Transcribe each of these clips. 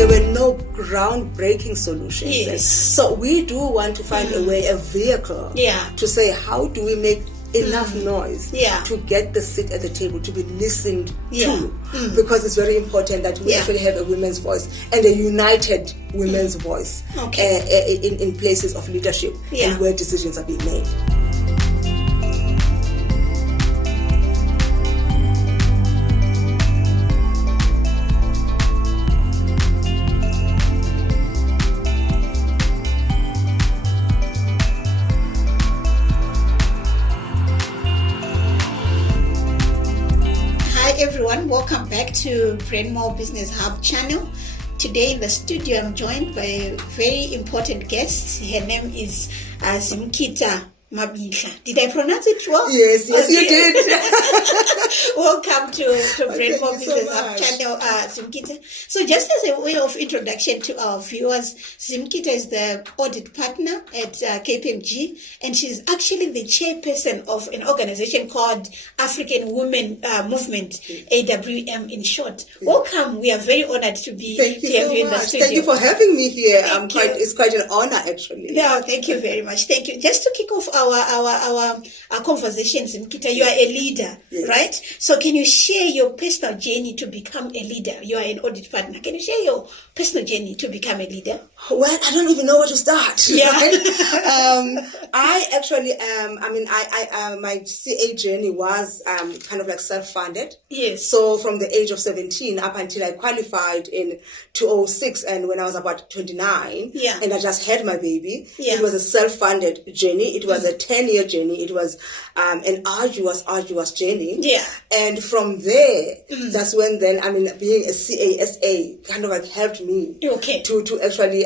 there were no groundbreaking solutions. Yes. So we do want to find a way, a vehicle, to say, how do we make enough noise to get the seat at the table to be listened to, because it's very important that we actually have a women's voice and a united women's voice in places of leadership and where decisions are being made. Everyone, welcome back to Brendmo Business Hub channel. Today in the studio I'm joined by a very important guest. Her name is Zimkita Mabindla. Did I pronounce it well? Yes, you did. Welcome to Brendmo Business Hub channel, Zimkita. So just as a way of introduction to our viewers, Zimkita is the audit partner at KPMG, and she's actually the chairperson of an organization called African Women Movement, AWM in short. Welcome. We are very honored to be here in the studio. Thank you for having me here. It's quite an honor, actually. No, thank you very much. Thank you. Just to kick off our conversations, Zimkita, you are a leader, right? So can you share your personal journey to become a leader? You are an audit partner. Can you share your personal journey to become a leader? Well, I don't even know where to start. Yeah. Right? I actually, my CA journey was kind of like self-funded. Yes. So from the age of 17 up until I qualified in 2006, and when I was about 29, and I just had my baby, it was a self-funded journey. It was a 10-year journey. It was an arduous journey. Yeah. And from there, that's when then, being a CASA kind of like helped me to actually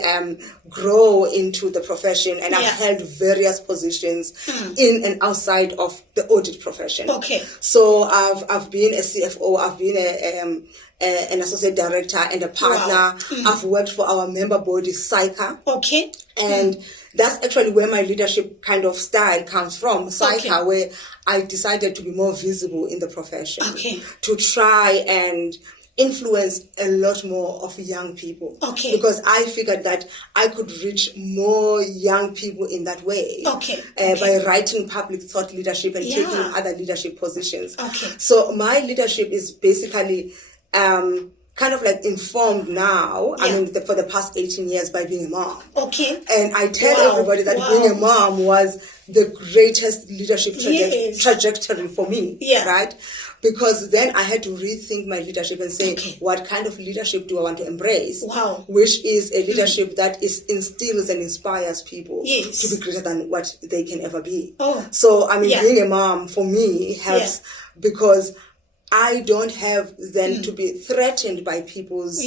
grow into the profession. And I've held various positions in and outside of the audit profession. Okay. So I've been a CFO, I've been an associate director and a partner. Wow. I've worked for our member body, SICA. Okay. And that's actually where my leadership kind of style comes from, SICA, where I decided to be more visible in the profession, to try and influence a lot more of young people. Okay. Because I figured that I could reach more young people in that way. By writing public thought leadership and taking other leadership positions. Okay. So my leadership is basically kind of like informed now, for the past 18 years by being a mom. Okay. And I tell everybody that being a mom was the greatest leadership trajectory for me, right? Because then I had to rethink my leadership and say, what kind of leadership do I want to embrace? Wow. Which is a leadership that instills and inspires people to be greater than what they can ever be. Oh. So, being a mom for me helps because I don't have then to be threatened by people's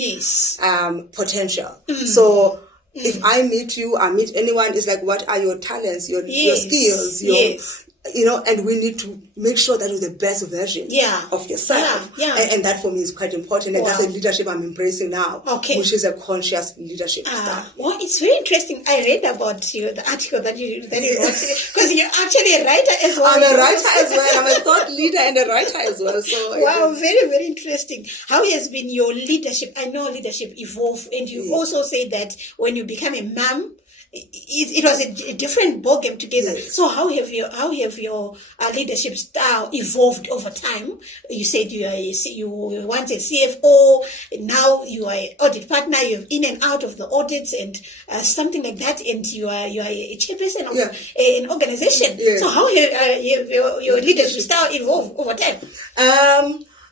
potential. So if I meet you, I meet anyone, it's like, what are your talents, your skills, and we need to make sure that you're the best version of yourself. And that for me is quite important. And that's the leadership I'm embracing now, which is a conscious leadership style. Well, it's very interesting. I read about you, the article that you wrote, because you're actually a writer as well. I'm a writer as well. I'm a thought leader and a writer as well. So wow, very, very interesting. How has been your leadership? I know leadership evolved, and you also say that when you become a mom, it was a different ballgame together. Yes. So how have your leadership style evolved over time? You said you were once a CFO, now you are an audit partner. You're in and out of the audits and something like that, and you are a chairperson of an organization. Yeah. So how have your leadership style evolved over time?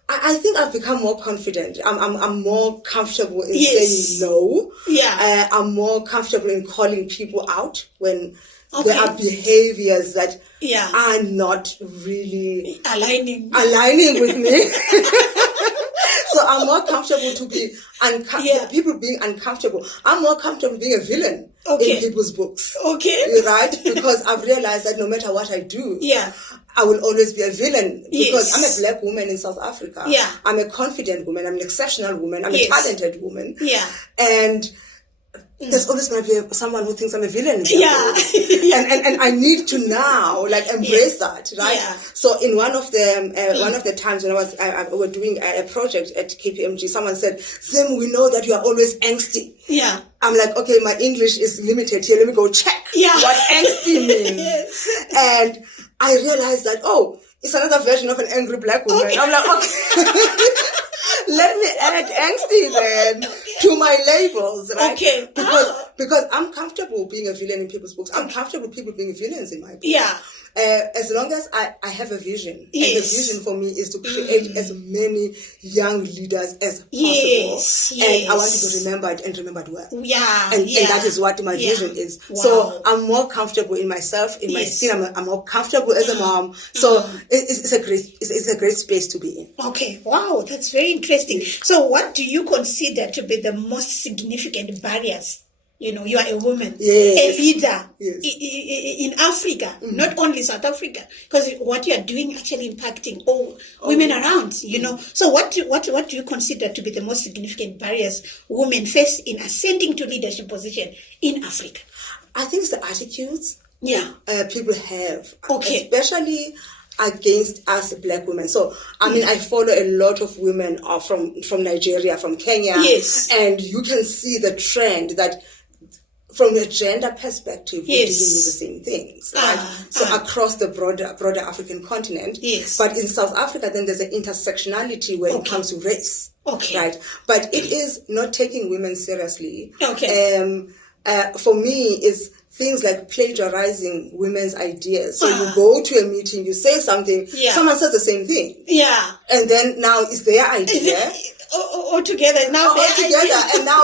I think I've become more confident. I'm more comfortable in saying no. Yeah. I'm more comfortable in calling people out when there are behaviors that are not really aligning with me. So I'm more comfortable to be people being uncomfortable. I'm more comfortable being a villain in people's books. Okay. Right? Because I've realized that no matter what I do, I will always be a villain because I'm a black woman in South Africa. Yeah. I'm a confident woman. I'm an exceptional woman. I'm a talented woman. Yeah. And there's always going to be someone who thinks I'm a villain. Yeah. and I need to now embrace that, right? Yeah. So in one of the times when we were doing a project at KPMG, someone said, Zim, we know that you are always angsty. Yeah. I'm like, okay, my English is limited here. Let me go check what angsty means. Yes. And I realized that, it's another version of an angry black woman. Okay. I'm like, okay. Let me add angsty then to my labels, right? Okay. Because I'm comfortable being a villain in people's books. I'm comfortable people being villains in my book. Yeah. As long as I have a vision. Yes. And the vision for me is to create as many young leaders as possible. Yes. And I want to be remembered and remembered well. Yeah. And that is what my vision is. Wow. So I'm more comfortable in myself, in my skin. I'm more comfortable as a mom. So it's a great space to be in. Okay. Wow. That's very interesting. So what do you consider to be the most significant barriers? You know, you are a woman, a leader in Africa, not only South Africa, because what you are doing actually impacting all women around, you know. So what do you consider to be the most significant barriers women face in ascending to leadership position in Africa? I think it's the attitudes people have. Okay. Especially against us black women. So, I mean, I follow a lot of women from Nigeria, from Kenya. Yes. And you can see the trend that from a gender perspective, we're dealing with the same things, right? So across the broader African continent. Yes. But in South Africa, then there's an intersectionality when it comes to race. Okay. Right? But it is not taking women seriously. Okay. For me, is things like plagiarizing women's ideas. So you go to a meeting, you say something, someone says the same thing. Yeah. And then now it's their idea. All together now. And now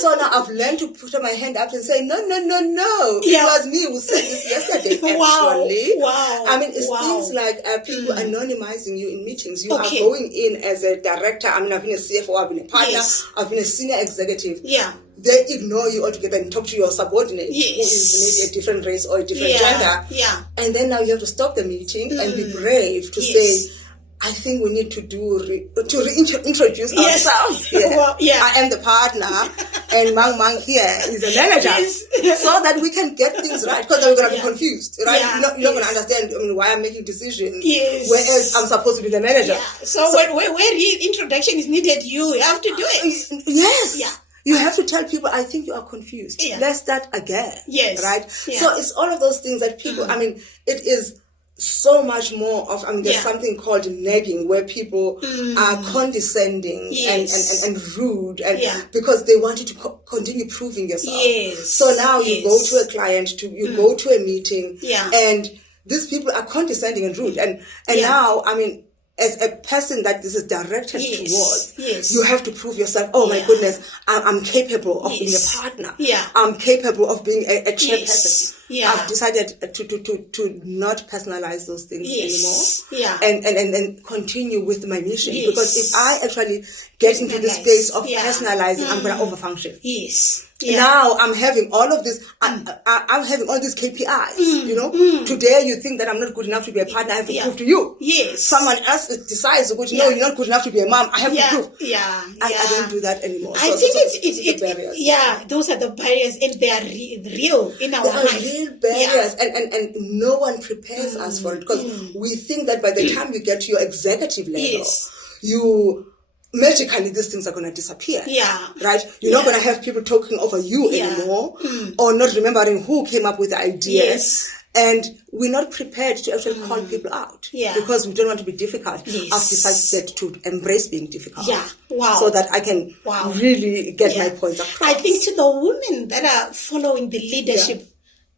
so now I've learned to put my hand up and say no. It was me who said this yesterday. Actually, wow. I mean, it's things like people anonymizing you in meetings. You are going in as a director. I mean, I've been a CFO, I've been a partner, I've been a senior executive. Yeah. They ignore you altogether and talk to your subordinate, who is maybe a different race or a different gender. Yeah. And then now you have to stop the meeting and be brave to say, I think we need to reintroduce ourselves here. Well, I am the partner, and Mang here is a manager, so that we can get things right. Because then we're going to be confused, right? You're not going to understand. I mean, why I'm making decisions, whereas I'm supposed to be the manager. Yeah. So when reintroduction is needed, you have to do it. Yes. Yeah. You have to tell people, I think you are confused. Yeah. Let's start again. Yes. Right? Yeah. So it's all of those things that people, I mean, it is so much more of, I mean, there's something called nagging where people are condescending and rude and because they want you to continue proving yourself. Yes. So now you go to a client, you go to a meeting and these people are condescending and rude. And now, I mean, as a person that this is directed towards, you have to prove yourself. Oh my goodness, I'm capable of being a partner. Yeah. I'm capable of being a chairperson. Yeah. I've decided to not personalize those things anymore. Yeah. And continue with my mission. Because if I actually get into the space of personalizing, I'm going to overfunction. Yes. Yeah. Now I'm having all of this. I'm having all these KPIs. You know, today you think that I'm not good enough to be a partner. I have to prove to you. Yes. Someone else decides, no, you're not good enough to be a mom. I have to prove. Yeah. I don't do that anymore. I think it's barriers. Yeah, those are the barriers, and they are real in our lives. Real barriers, and no one prepares us for it because we think that by the time you get to your executive level, you magically these things are going to disappear. Yeah. Right? You're not going to have people talking over you anymore or not remembering who came up with the ideas. Yes. And we're not prepared to actually call people out because we don't want to be difficult. Yes. I've decided to embrace being difficult. Yeah. Wow. So that I can really get my points across. I think to the women that are following the leadership,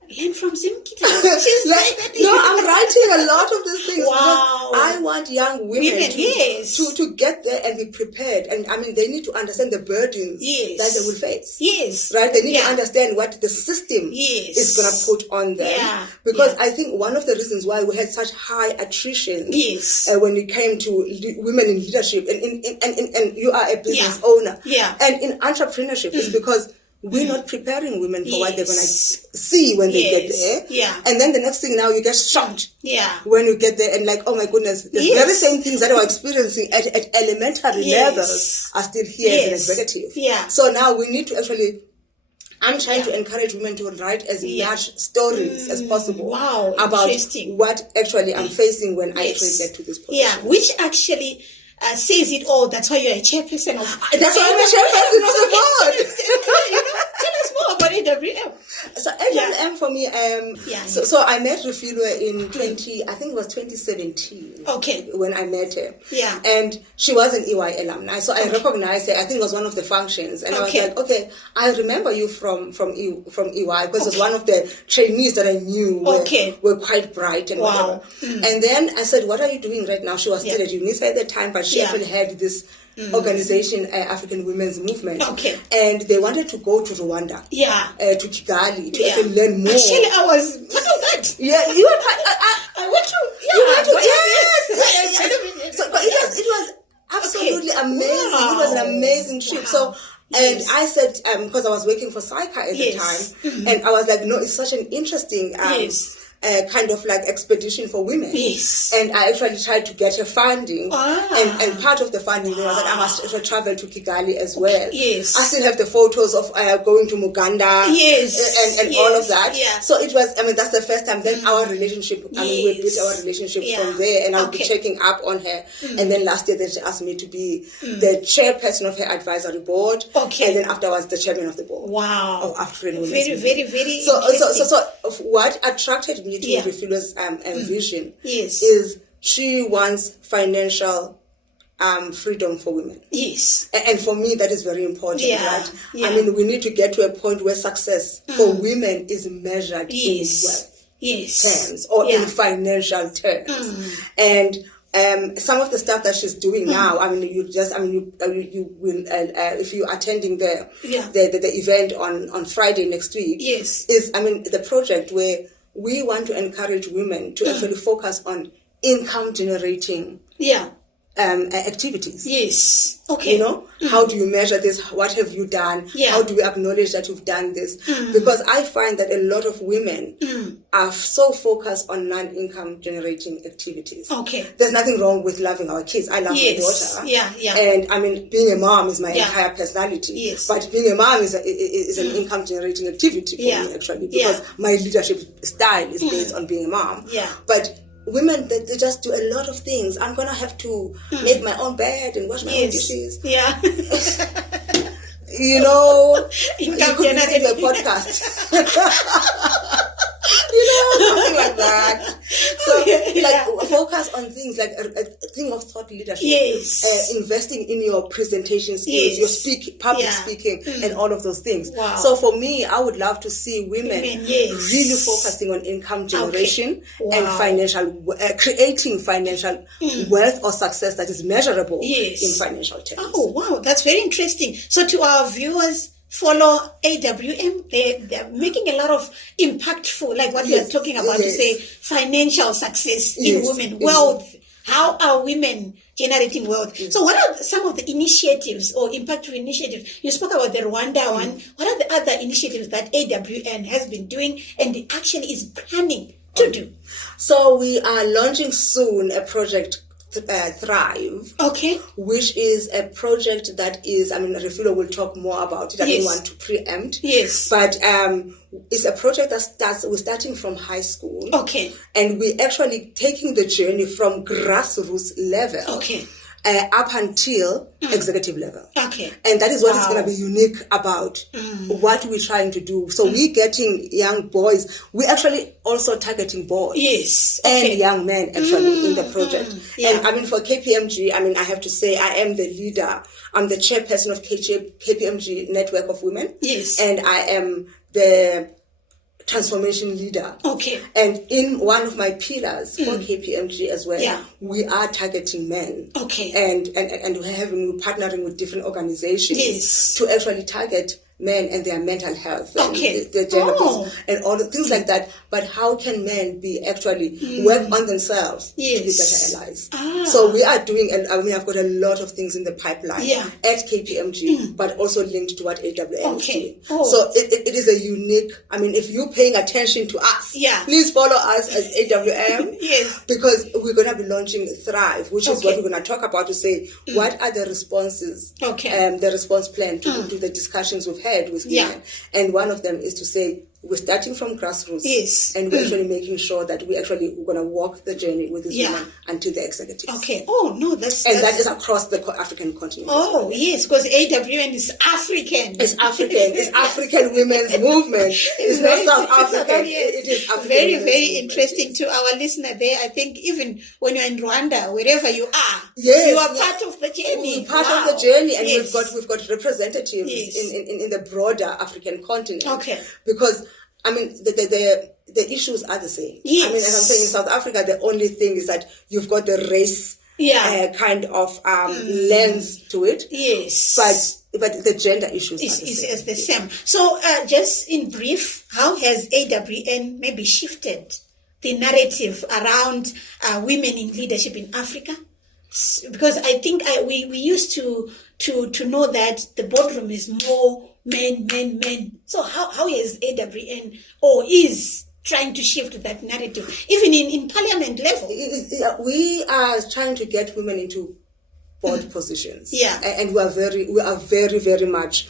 learn from Zimkita. I'm writing a lot of these things because I want young women to get there and be prepared. And I mean, they need to understand the burdens that they will face. Yes. Right? They need to understand what the system is going to put on them. Yeah. Because I think one of the reasons why we had such high attrition when it came to women in leadership, and you are a business owner, and in entrepreneurship is because we're not preparing women for what they're going to see when they get there. Yeah. And then the next thing now you get shocked when you get there and like, oh my goodness, the very same things that I was experiencing at elementary levels are still here as an executive. Yeah. So now we need to actually I'm trying to encourage women to write as much stories as possible about what actually I'm facing when I actually get to this position. Yeah, which actually says it all. That's why you're a chairperson of. That's why I'm a chairperson of the board. Tell us more about AWM. So AWM for me, so I met Refilwe in 2017. Okay. When I met her. Yeah. And she was an EY alumni, so I recognized her. I think it was one of the functions, and I was like, okay, I remember you from EY because it was one of the trainees that I knew were quite bright and whatever. And then I said, what are you doing right now? She was still at UNISA at the time, but she actually had this organization, African Women's Movement. Okay. And they wanted to go to Rwanda. Yeah. To Kigali to actually learn more. Actually, I was part of that. Yeah, you were part. I went to. Yeah. You went to. Yes. So, but it was absolutely amazing. Wow. It was an amazing trip. Wow. So. And I said, because I was working for SAICA at the time, and I was like, no, it's such an interesting kind of like expedition for women. Yes. And I actually tried to get her funding. And part of the funding, I was like, I must travel to Kigali as well. Yes. I still have the photos of going to Muganda. Yes. And all of that. Yeah. So it was, that's the first time. Then our relationship, we built our relationship from there, and I'll be checking up on her. And then last year, then she asked me to be the chairperson of her advisory board. Okay. And then afterwards, the chairman of the board. Wow. Of African Women's Very, very, very So what attracted me to Refilwe's vision is she wants financial freedom for women. Yes. And for me, that is very important, right? Yeah. We need to get to a point where success for women is measured in wealth terms or in financial terms. And some of the stuff that she's doing now, you will, if you're attending the event on Friday next week, is the project where we want to encourage women to actually focus on income generating activities. Yes. Okay. How do you measure this? What have you done? Yeah. How do we acknowledge that you've done this? Because I find that a lot of women are so focused on non-income generating activities. Okay. There's nothing wrong with loving our kids. I love my daughter. Yeah. And being a mom is my entire personality. Yes. But being a mom is an income generating activity for me actually, because my leadership style is based on being a mom. Yeah. But women, they just do a lot of things. I'm going to have to make my own bed and wash my own dishes. Yeah. You could listen to a podcast. Something like that. So, focus on things like a thing of thought leadership. Yes. Investing in your presentation skills, your public speaking, and all of those things. Wow. So for me, I would love to see women really focusing on income generation and creating financial wealth or success that is measurable in financial terms. Oh, wow. That's very interesting. So to our viewers, follow AWM. They're making a lot of impactful, like what you're talking about, to say financial success in women, wealth. How are women generating wealth? So what are some of the initiatives or impactful initiatives? You spoke about the Rwanda one. What are the other initiatives that AWM has been doing and actually is planning to do? So we are launching soon a project, Thrive, which is a project that is, Refilwe will talk more about it. I don't want to preempt. Yes. But it's a project that we're starting from high school. Okay. And we're actually taking the journey from grassroots level. Okay. Up until executive level. Okay. And that is what is going to be unique about what we're trying to do. So we're getting young boys. We're actually also targeting boys. Yes. And young men actually in the project. Yeah. And for KPMG, I have to say I am the leader. I'm the chairperson of KPMG Network of Women. Yes. And I am the transformation leader. Okay. And in one of my pillars for KPMG as well, we are targeting men. Okay. And we're partnering with different organizations to actually target men and their mental health and their gender and all the things like that. But how can men be actually work on themselves to be better allies? So we are doing, I've got a lot of things in the pipeline at KPMG, but also linked to what AWM is doing. So it is a unique, if you're paying attention to us, please follow us as AWM. Because we're going to be launching Thrive, which is what we're going to talk about, to say what are the responses, the response plan to the discussions we've had with women. And one of them is to say, we're starting from grassroots. Yes. And we're actually making sure that we're going to walk the journey with these women until the executives. Okay. Oh, no, that's... that is across the African continent. Oh, yes, because AWN is African. It's African. It's African women's movement. It's not South African. It is African. Very, very interesting to our listener there. I think even when you're in Rwanda, wherever you are, you are part of the journey. We're part of the journey, and we've got representatives in the broader African continent. Okay. Because I mean, the issues are the same. Yes. I mean, as I'm saying, in South Africa, the only thing is that you've got the race kind of lens to it. Yes. But the gender issues is the same. So, just in brief, how has AWN maybe shifted the narrative around women in leadership in Africa? Because I think we used to know that the boardroom is more men. So how is AWN or is trying to shift that narrative, even in parliament level? We are trying to get women into board positions. Yeah. And we are very, very much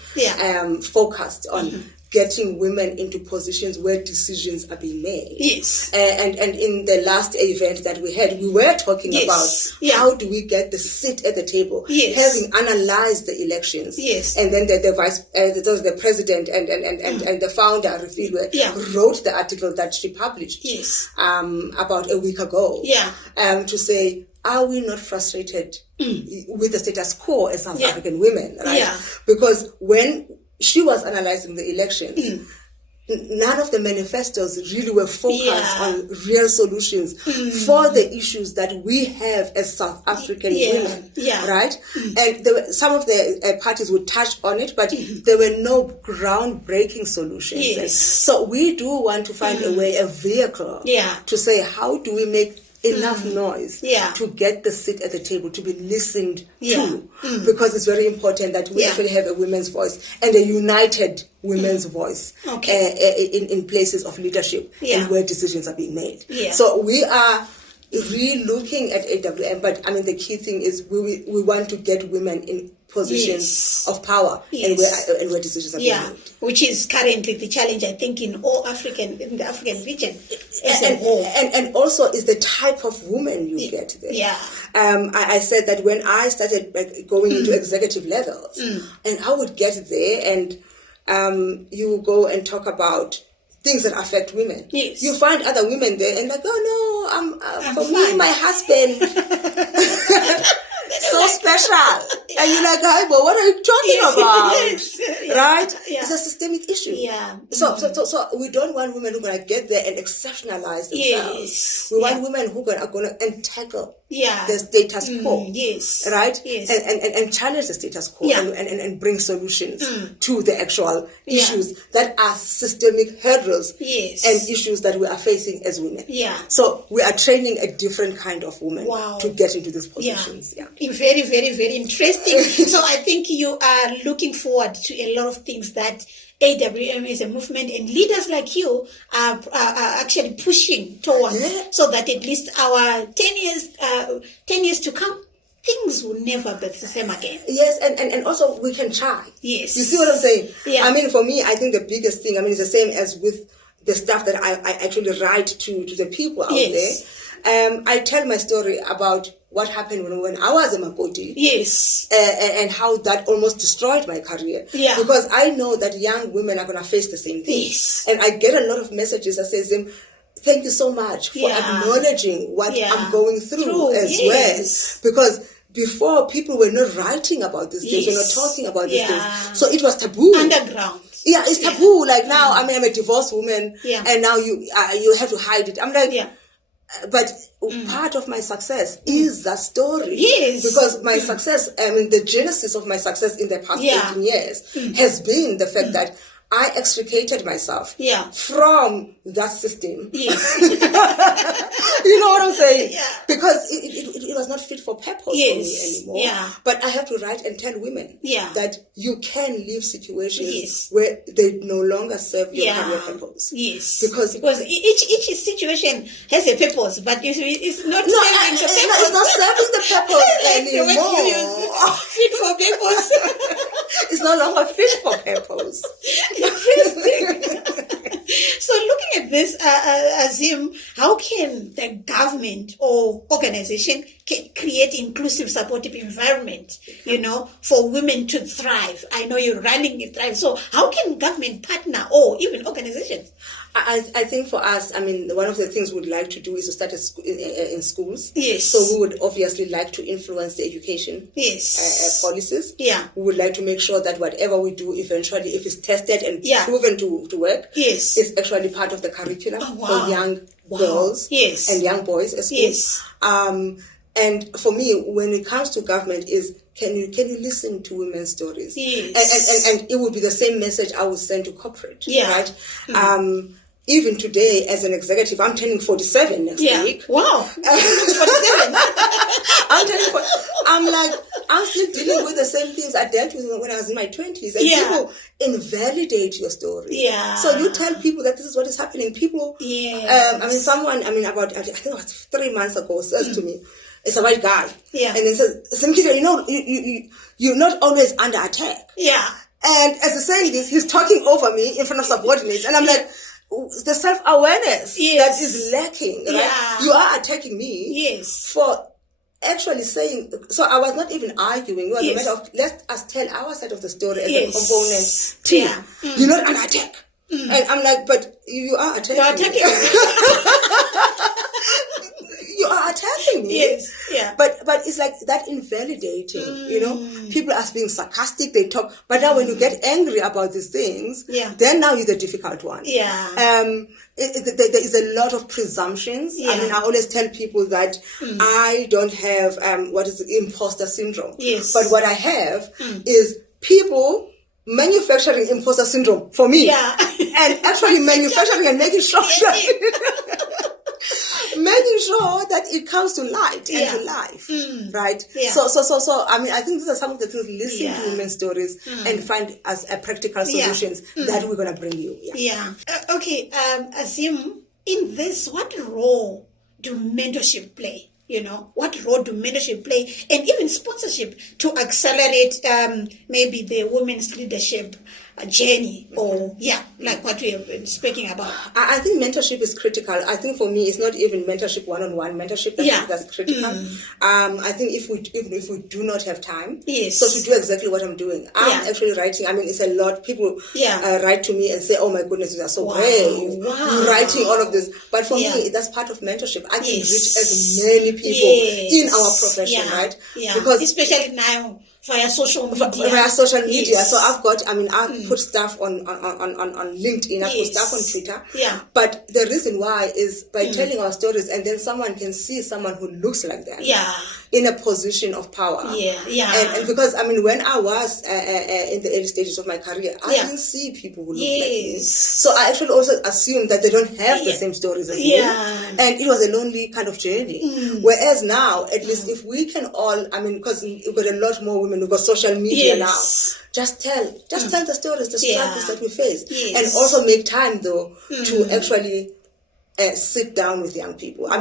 focused on getting women into positions where decisions are being made. Yes. And in the last event that we had, we were talking about how do we get the seat at the table, having analyzed the elections. Yes. And then the president and the founder, Refilwe, wrote the article that she published about a week ago to say, are we not frustrated with the status quo as South African women? Right? Yeah. Because when she was analyzing the elections, none of the manifestos really were focused on real solutions for the issues that we have as South African women, right? And some of the parties would touch on it, but there were no groundbreaking solutions. Yes. So we do want to find a vehicle to say, how do we make enough noise to get the seat at the table, to be listened to, because it's very important that we actually have a women's voice and a united women's voice in places of leadership and where decisions are being made. So we are re-looking at AWM, but I mean the key thing is we want to get women in positions of power and where decisions are being made. Which is currently the challenge, I think, in the African region. And also is the type of woman you get there. I said that when I started going into executive levels, and I would get there and you go and talk about things that affect women. Yes. You find other women there and like, oh no, for me, my husband, so special. And you're like, hey, but what are you talking about? Right? It's a systemic issue. So we don't want women who are going to get there and exceptionalize themselves. We want women who are going to tackle the status quo. Right? And challenge the status quo and bring solutions to the actual issues that are systemic hurdles and issues that we are facing as women. So we are training a different kind of woman to get into these positions. Very, very, very interesting. So I think you are looking forward to a lot of things that AWM is a movement and leaders like you are actually pushing towards, so that at least our 10 years to come, things will never be the same again. Yes, and also we can try. Yes. You see what I'm saying? I mean, for me, I think the biggest thing, I mean, it's the same as with the stuff that I actually write to the people out there. I tell my story about what happened when I was a Makoti. And how that almost destroyed my career. Because I know that young women are going to face the same thing. And I get a lot of messages that says, thank you so much for acknowledging what I'm going through as well. Because before, people were not writing about these things, they were not talking about these things. So it was taboo. Underground. Yeah, it's taboo. Like now, I mean, I'm a divorced woman, and now you have to hide it. I'm like, but part of my success is that story. Because my success, I mean, the genesis of my success in the past 18 years has been the fact that I extricated myself from that system. You know what I'm saying? Because it was not fit for purpose for me anymore. But I have to write and tell women that you can leave situations where they no longer serve your career purpose. Because each situation has a purpose, but it's not serving the purpose. It's not serving the purpose anymore. Fit for purpose. it's no longer fit for purpose. Interesting. So looking at this, Azim, how can the government or organization create inclusive, supportive environment, for women to thrive? I know you're running it, Thrive. So how can government partner or even organizations? I think for us, one of the things we'd like to do is to start in schools. Yes. So we would obviously like to influence the education policies. Yeah. We would like to make sure that whatever we do eventually, if it's tested and proven to work, yes, it's actually part of the curriculum for young girls and young boys at school. Yes. And for me, when it comes to government, is can you listen to women's stories? Yes. And it would be the same message I would send to corporate. Yeah. Right. Even today, as an executive, I'm turning 47 next week. Wow. 47. I'm still dealing with the same things I dealt with when I was in my 20s. And people invalidate your story. Yeah. So you tell people that this is what is happening. People, someone, about, I think it was 3 months ago, says to me, it's a white guy. Yeah. And then says, Zimkita, you're not always under attack. Yeah. And as he's saying this, he's talking over me in front of subordinates. And I'm like, the self-awareness that is lacking, right? Yeah. You are attacking me for actually saying, so I was not even arguing. It was a matter of, let us tell our side of the story as a component team. Yeah. You're not under attack. And I'm like, but you are attacking me. You're attacking me. You are attacking me. Yes, yeah. But it's like that invalidating, People are being sarcastic, they talk. But now when you get angry about these things, then now you're the difficult one. Yeah. There is a lot of presumptions. Yeah. I always tell people that I don't have what is imposter syndrome. Yes. But what I have is people manufacturing imposter syndrome for me. Yeah. And actually manufacturing and making sure making sure that it comes to light and to life, right? Yeah. So, I think these are some of the things. Listen to women's stories and find as practical solutions that we're gonna bring you. Okay, Azim, in this, what role do mentorship play? What role do mentorship play, and even sponsorship to accelerate maybe the women's leadership journey, or like what we have been speaking about? I think mentorship is critical. I think for me, it's not even mentorship one-on-one mentorship that's critical. I think if we do not have time, so to do exactly what I'm doing, I'm actually writing. It's a lot. People write to me and say, "Oh my goodness, you are so brave. You're writing all of this." But for me, that's part of mentorship. I can reach as many people in our profession, right? Yeah. Because especially now, via social media. So I've got, I put stuff on LinkedIn, I put stuff on Twitter. Yeah. But the reason why is by telling our stories, and then someone can see someone who looks like them. Yeah. In a position of power. And because, when I was in the early stages of my career, I didn't see people who looked like me. So I actually also assumed that they don't have the same stories as me. And it was a lonely kind of journey. Whereas now, at least if we can all, because we've got a lot more women, we've got social media now. Just tell the stories, the struggles that we face. And also make time though to actually sit down with young people. I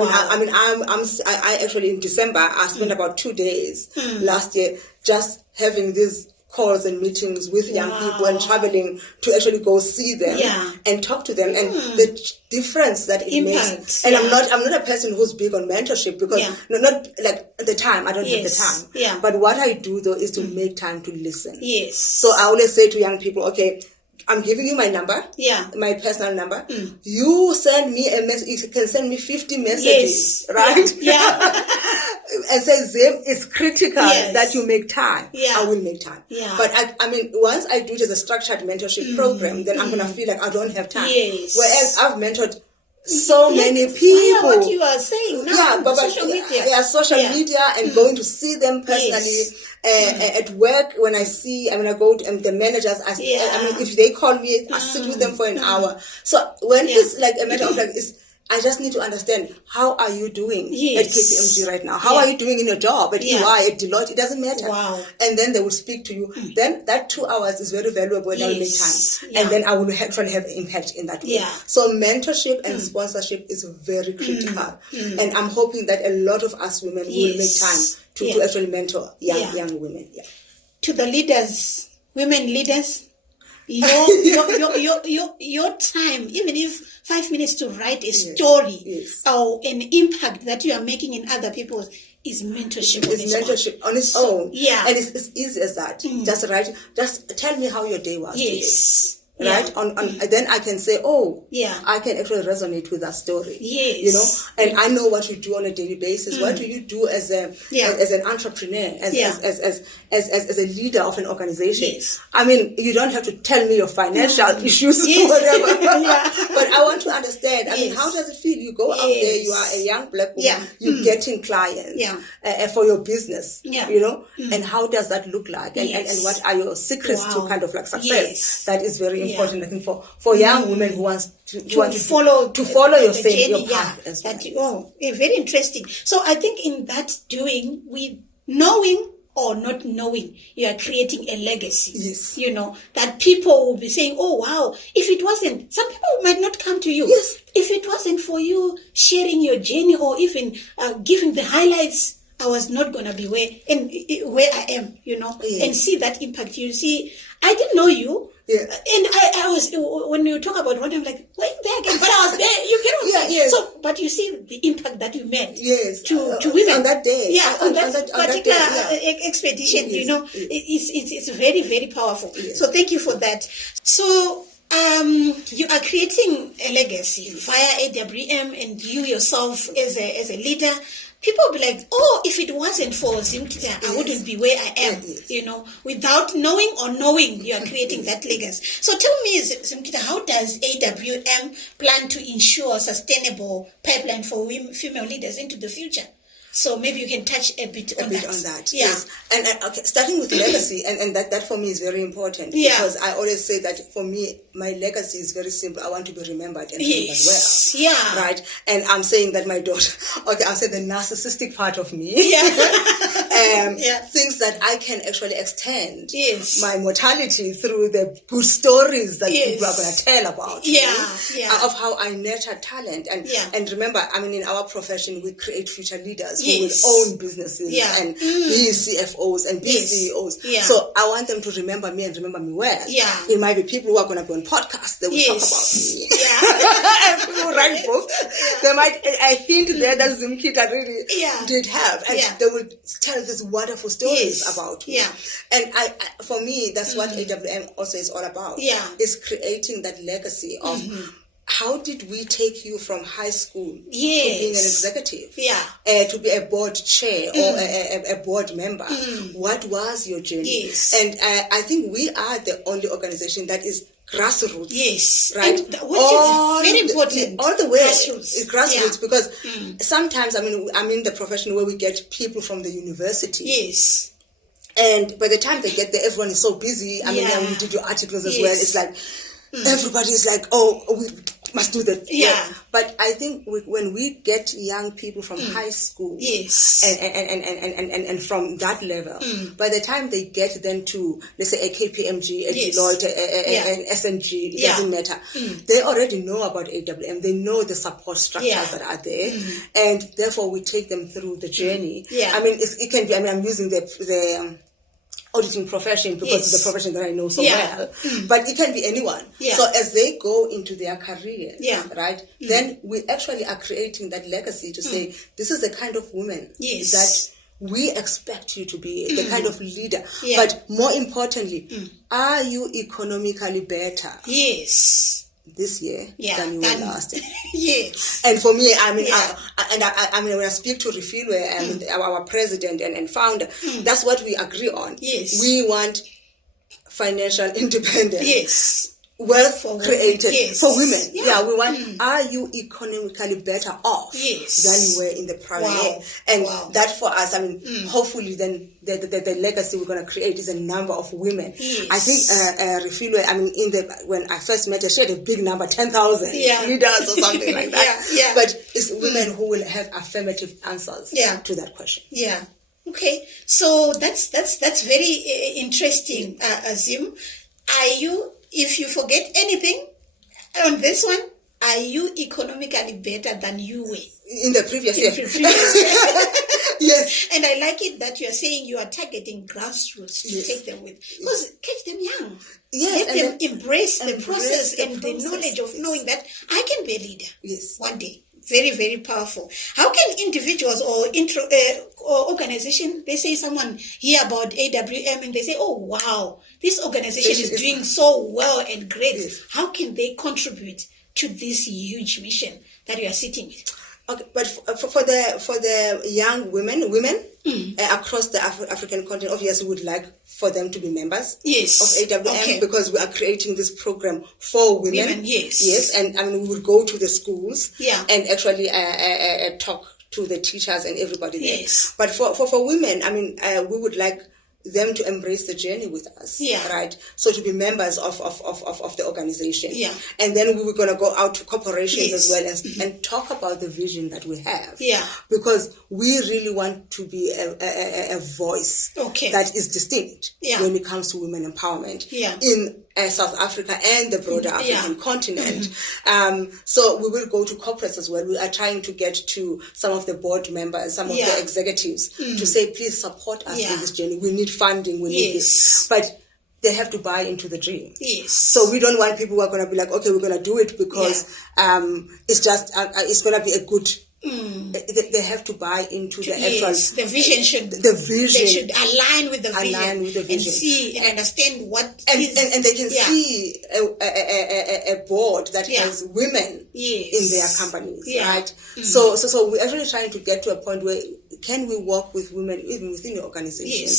actually in December I spent about 2 days last year just having these calls and meetings with young people and traveling to actually go see them and talk to them and the difference that it makes. And I'm not a person who's big on mentorship because not like the time. I don't have the time. But what I do though is to make time to listen. So I always say to young people, okay, I'm giving you my number, my personal number. You send me a message. You can send me 50 messages, right? And say, Zim, it's critical that you make time. I will make time. But once I do it as a structured mentorship program, then I'm gonna feel like I don't have time. Whereas I've mentored so many people. What you are saying now, but social media. Social media and going to see them personally. At work, when I see, I go to the managers, if they call me, I sit with them for an hour. So when it's like a matter of like, I just need to understand, how are you doing at KPMG right now? How are you doing in your job at EY, at Deloitte? It doesn't matter. And then they will speak to you. Then that 2 hours is very valuable and I will make time. And then I will actually have impact in that way. So mentorship and sponsorship is very critical. And I'm hoping that a lot of us women will make time to actually mentor young women. To the leaders women leaders, your time, even if 5 minutes to write a story or an impact that you are making in other people's, is mentorship. It's mentorship on its own. Yeah. And it's easy as that. Just write, just tell me how your day was today. Right? Then I can say, I can actually resonate with that story. Yes. You know, and I know what you do on a daily basis. What do you do as an entrepreneur, as a leader of an organization? Yes. I mean, you don't have to tell me your financial issues or whatever. But I want to understand. I mean, how does it feel? You go out there, you are a young black woman, you're getting clients for your business, you know, and how does that look like? And what are your secrets to kind of like success? That is very important, I think, for young women who wants to follow your path as well. Very interesting. So I think in that doing, we knowing or not knowing, you are creating a legacy. Yes. You know, that people will be saying, oh wow, if it wasn't, some people might not come to you. Yes. If it wasn't for you sharing your journey or even giving the highlights, I was not going to be where I am, you know, and see that impact. You see, I didn't know you. Yeah. And I was, when you talk about one, I'm like, wait there again, but I was there, you get what I'm saying? Yes. So, but you see the impact that you made to women. On that day. Yeah, on that particular expedition, you know, it's very, very powerful. Yes. So thank you for that. So, you are creating a legacy via AWM and you yourself as a leader. People will be like, oh, if it wasn't for Zimkita, I wouldn't be where I am. You know, without knowing or knowing, you are creating that legacy. So tell me, Zimkita, how does AWM plan to ensure sustainable pipeline for female leaders into the future? So maybe you can touch a bit on that. Yeah. Yes. And okay, starting with legacy, and that for me is very important because I always say that for me, my legacy is very simple. I want to be remembered and remembered well. Yeah. Right. And I'm saying that my daughter, I'll say the narcissistic part of me. Things that I can actually extend my mortality through the good stories that people are going to tell about. Of how I nurture talent. And remember, I mean, in our profession, we create future leaders who will own businesses and be CFOs and be CEOs. So I want them to remember me and remember me well. It might be people who are going to be on podcasts, they will talk about me. And people who write books, they might a hint there that Zimkita really did have. And they will tell these wonderful stories about me. And for me, that's what AWM also is all about. Is creating that legacy of how did we take you from high school to being an executive, to be a board chair or a board member? What was your journey? And I think we are the only organization that is grassroots. Right? And which is very important. All the way grassroots because sometimes, I mean, I'm in the profession where we get people from the university. And by the time they get there, everyone is so busy. I mean, we did your articles as well. It's like, everybody is like, oh, we must do that. But I think when we get young people from high school and from that level, by the time they get then to, let's say, a KPMG, a Deloitte, an SNG, it doesn't matter. They already know about AWM. They know the support structures that are there. And therefore, we take them through the journey. I mean, it can be, I mean, I'm using the auditing profession because it's a profession that I know so well, but it can be anyone. So as they go into their career, right, then we actually are creating that legacy to say, this is the kind of woman that we expect you to be, the kind of leader. But more importantly, are you economically better? This year than you were last. And for me, I mean, I mean, when I speak to Refilwe, our president and founder, that's what we agree on. We want financial independence. Wealth created for women. We want, are you economically better off than you were in the prior year? And that for us, I mean, hopefully then the legacy we're going to create is a number of women. I think Refilwe, I mean, when I first met her, she had a big number, 10,000 leaders or something like that. But it's women who will have affirmative answers to that question. Okay, so that's very interesting, Zim. Are you, if you forget anything on this one, are you economically better than you were in the previous year? Yes. And I like it that you are saying you are targeting grassroots to take them with. Because catch them young. Yes, let them embrace the process and the process, knowledge of knowing that I can be a leader. Yes. One day. Very, very powerful. How can individuals or or organization, they say someone hear about AWM and they say, oh, wow, this organization is doing so well and great. Yes. How can they contribute to this huge mission that you are sitting with? Okay, but for the young women across the African continent, obviously, we would like for them to be members of AWM because we are creating this program for women. Yes, and we will go to the schools and actually talk to the teachers and everybody there. Yes. But for women, we would like them to embrace the journey with us, right? So to be members of the organization, and then we were going to go out to corporations as well and talk about the vision that we have, because we really want to be a voice that is distinct when it comes to women empowerment in South Africa and the broader African continent. So we will go to corporates as well. We are trying to get to some of the board members, some of the executives to say, please support us in this journey. We need funding, we need this. But they have to buy into the dream. Yes. So we don't want people who are going to be like, okay, we're going to do it because it's just, it's going to be a good... They have to buy into the actual... the vision should... They should align with the vision. And see and understand what... And they can see a board that has women in their companies, right? So we're actually trying to get to a point where can we work with women even within the organization,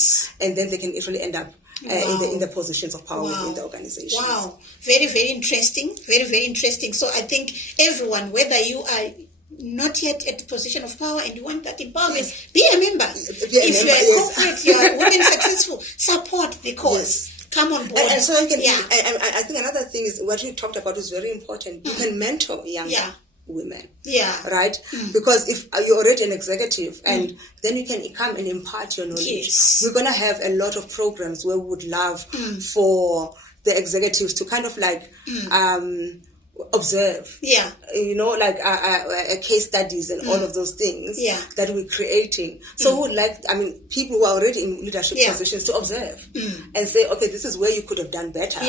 and then they can actually end up in the positions of power within the organization. Wow, very, very interesting. Very, very interesting. So I think everyone, whether you are not yet at the position of power and you want that empowerment, be a member. If you are corporate, you are women successful, support the cause. Come on board. And so you can, I think another thing is what you talked about is very important. You can mentor young women, right? Because if you're already an executive and then you can come and impart your knowledge. We're going to have a lot of programs where we would love for the executives to kind of like observe, like case studies and all of those things that we're creating. So we would like, people who are already in leadership positions to observe and say, okay, this is where you could have done better.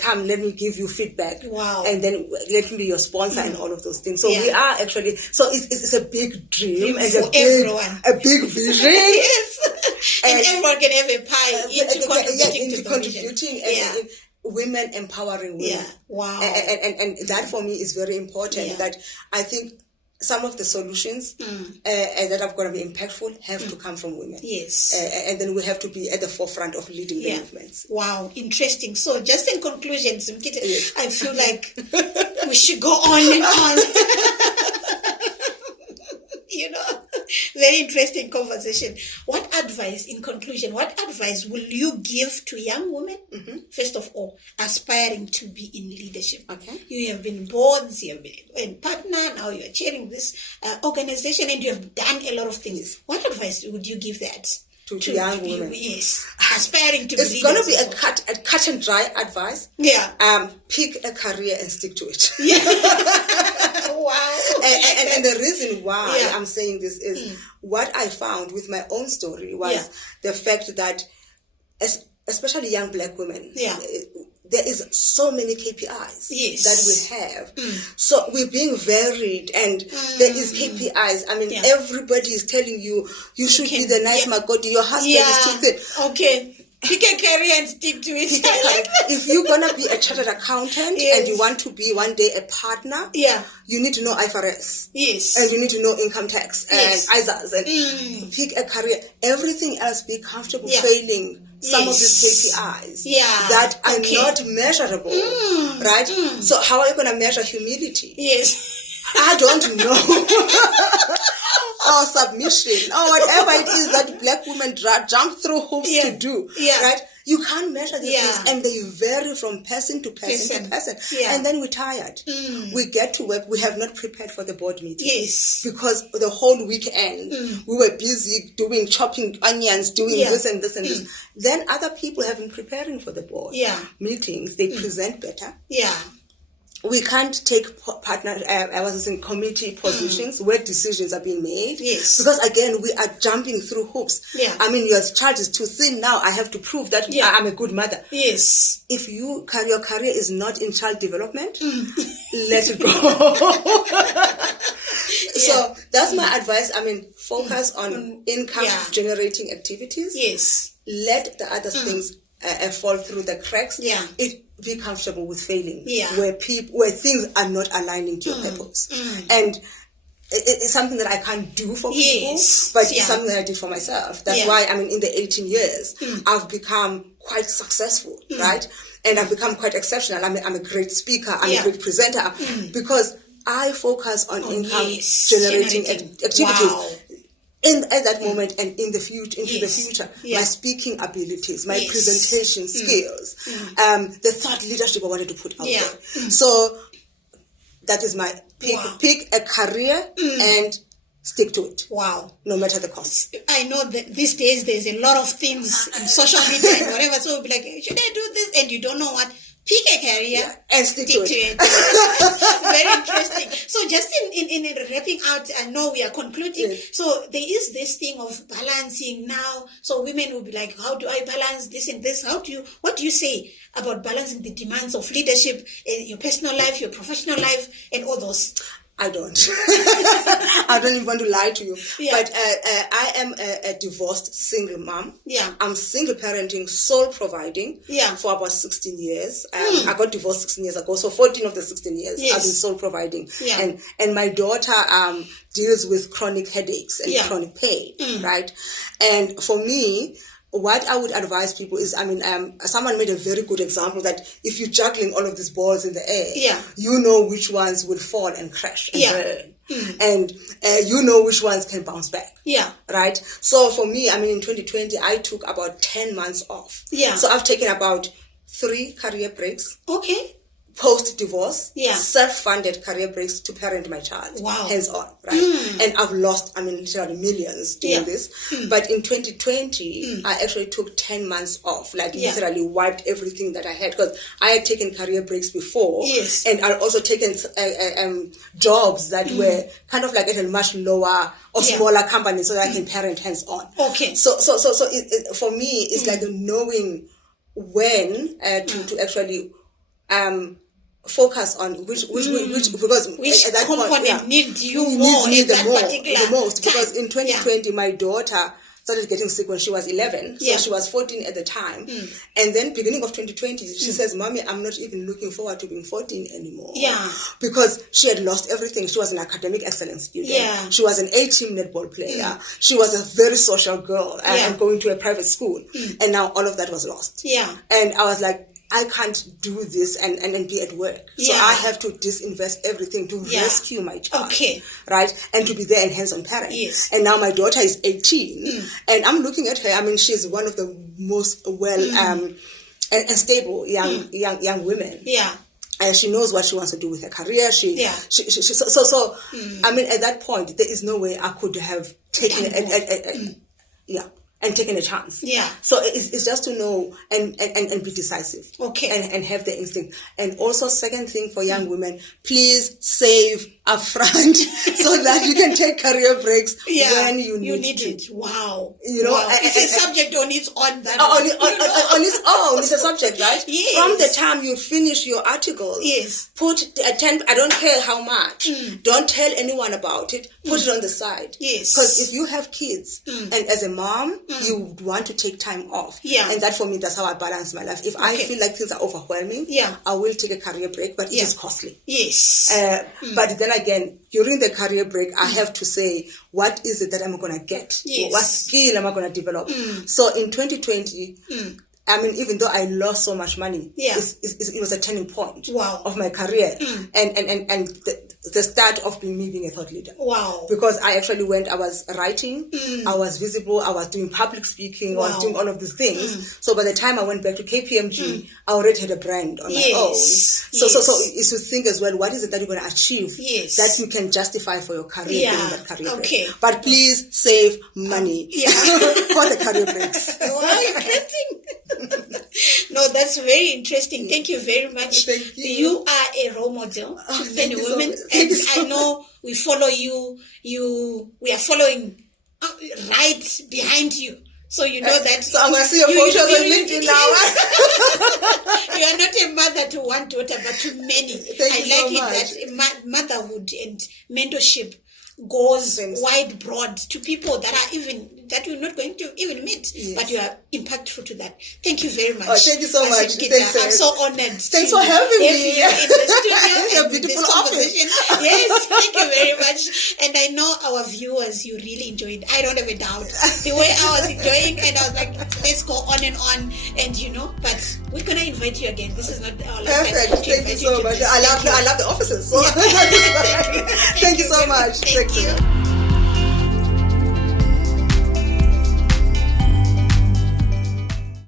Come, let me give you feedback. Wow. And then let me be your sponsor and all of those things. So we are actually, so it's a big dream and for everyone. A big vision. Yes. And everyone can have a pie into contributing and women empowering women. Wow. And that for me is very important, that I think some of the solutions that are going to be impactful have to come from women. Yes. And then we have to be at the forefront of leading the movements. Wow, interesting. So just in conclusion, Zimkita, I feel like we should go on and on. Very interesting conversation. What advice will you give to young women, first of all, aspiring to be in leadership? Okay. You have been boards, you have been a partner, now you are chairing this organization, and you have done a lot of things. What advice would you give that to young women? Yes, aspiring to be leaders. It's going to be a cut and dry advice. Yeah. Pick a career and stick to it. Yeah. Wow. And the reason why I'm saying this is what I found with my own story was the fact that, especially young black women, there is so many KPIs that we have. So we're being varied, and there is KPIs. Everybody is telling you should be the nice Makoti, your husband is too thin. Okay. Pick a career and stick to it. If you're going to be a chartered accountant and you want to be one day a partner, you need to know IFRS. Yes. And you need to know income tax and ISAs. And pick a career. Everything else, be comfortable failing some of these KPIs that are not measurable. Right? So how are you going to measure humility? Yes. I don't know. Or submission, or whatever it is that black women jump through hoops to do, right? You can't measure these things, and they vary from person to person to person. And then we're tired. We get to work, we have not prepared for the board meeting. Yes. Because the whole weekend, we were busy chopping onions, doing this and this and this. Then other people have been preparing for the board meetings. They present better. we can't take committee positions where decisions are being made. Yes. Because again, we are jumping through hoops. Yeah. I mean, your child is too thin now. I have to prove that I'm a good mother. Yes. If your career is not in child development, let it go. So that's my advice. I mean, focus on income generating activities. Yes. Let the other things fall through the cracks. Yeah. Be comfortable with failing. Yeah. Where things are not aligning to your purpose. And it's something that I can't do for people, but it's something that I did for myself. That's why, I mean, in the 18 years, I've become quite successful, right? And I've become quite exceptional. I'm a great speaker. I'm a great presenter because I focus on income generating activities. Wow. At that moment and in the future, into the future, my speaking abilities, my presentation skills, the thought leadership I wanted to put out there. So that is my pick. Wow. Pick a career and stick to it. Wow. No matter the cost. I know that these days there's a lot of things in social media and whatever, so we'll be like, should I do this? And you don't know what. Pick a career and stick to it. Very interesting. So just in wrapping out, I know we are concluding. Yes. So there is this thing of balancing now. So women will be like, how do I balance this and this? What do you say about balancing the demands of leadership in your personal life, your professional life, and all those? I don't. I don't even want to lie to you. Yeah. But I am a divorced single mom. Yeah. I'm single parenting, sole providing for about 16 years. I got divorced 16 years ago, so 14 of the 16 years I've been sole providing. Yeah. And my daughter deals with chronic headaches and chronic pain, right? And for me, what I would advise people is, I mean, someone made a very good example that if you're juggling all of these balls in the air, you know which ones will fall and crash and burn. And you know which ones can bounce back. Yeah. Right? So for me, I mean, in 2020, I took about 10 months off. Yeah. So I've taken about 3 career breaks. Okay. Post-divorce, self-funded career breaks to parent my child. Wow. Hands-on, right? And I've lost, I mean, literally millions doing this. But in 2020, I actually took 10 months off, like literally wiped everything that I had. Because I had taken career breaks before. Yes. And I'd also taken jobs that were kind of like at a much lower or smaller company so that I can parent hands-on. Okay. So for me, it's like knowing when to actually focus on which because at that point needs you more the most because in 2020 my daughter started getting sick when she was 11, so she was 14 at the time, and then beginning of 2020 she says, "Mommy, I'm not even looking forward to being 14 anymore." Because she had lost everything. She was an academic excellence student. She was an A-team netball player. She was a very social girl and going to a private school, and now all of that was lost. And I was like, I can't do this and be at work. So I have to disinvest everything to rescue my child. Okay. Right? And to be there and hands-on parent. Yes. And now my daughter is 18. And I'm looking at her. I mean, she's one of the most and stable young women. Yeah. And she knows what she wants to do with her career. So I mean, at that point, there is no way I could have taken and taking a chance. Yeah. So it's just to know and be decisive. Okay. And have the instinct. And also, second thing for young women, please save upfront so that you can take career breaks when you need it. Wow. You know, it's a subject on its own. On its own, it's a subject, right? Yes. From the time you finish your articles, put a 10. I don't care how much. Don't tell anyone about it. Put it on the side. Yes. Because if you have kids and as a mom, you would want to take time off. Yeah. And that for me, that's how I balance my life. If I feel like things are overwhelming, I will take a career break, but it is costly. Yes. But then again, during the career break, I have to say, what is it that I'm going to get? Yes. What skill am I going to develop? So in 2020, I mean, even though I lost so much money, it was a turning point of my career and the start of me being a thought leader. Wow. Because I actually I was writing, I was visible, I was doing public speaking, I was doing all of these things. So by the time I went back to KPMG, I already had a brand on my own. So it's to think as well, what is it that you're going to achieve that you can justify for your career during that career break. But please save money for the career breaks. Wow, interesting. No, that's very interesting. Thank you very much. Thank you. You are a role model to many women, and I know we follow you. We are following right behind you. So you know that. So I'm going to see your photos on LinkedIn now. You are not a mother to one daughter, but to many. Thank you so much. That motherhood and mentorship goes wide, broad to people that you're not going to even meet, but you are impactful to that. Thank you very much. Oh, thank you so much. Thanks, I'm so honored. Thanks for having me in the studio. A beautiful office. Yes, thank you very much. And I know our viewers, you really enjoyed. I don't have a doubt. The way I was enjoying, and I was like, let's go on and on. And but we're gonna invite you again. This is not our last time. Perfect. Thank you so much. I love the offices. So. Thank you so much. Thank you.